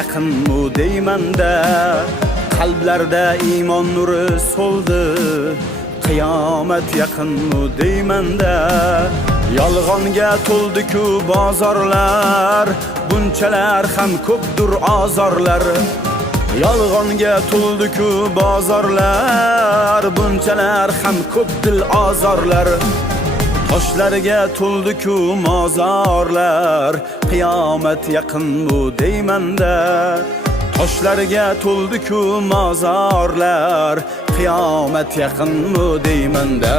yaqinmi deymanda, qalblarda iymon nuri so'ldi, qiyomat yaqinmi deymanda. Yolg'onga to'ldi-ku bozorlar, bunchalar ham ko'pdir azorlar. Yolg'onga to'ldi-ku bozorlar, bunchalar ham ko'pdir azorlar. Toshlarga to'ldi-ku mozorlar, qiyomat yaqinmi deymanda. Toshlarga to'ldi-ku mozorlar, qiyomat yaqinmi deymanda.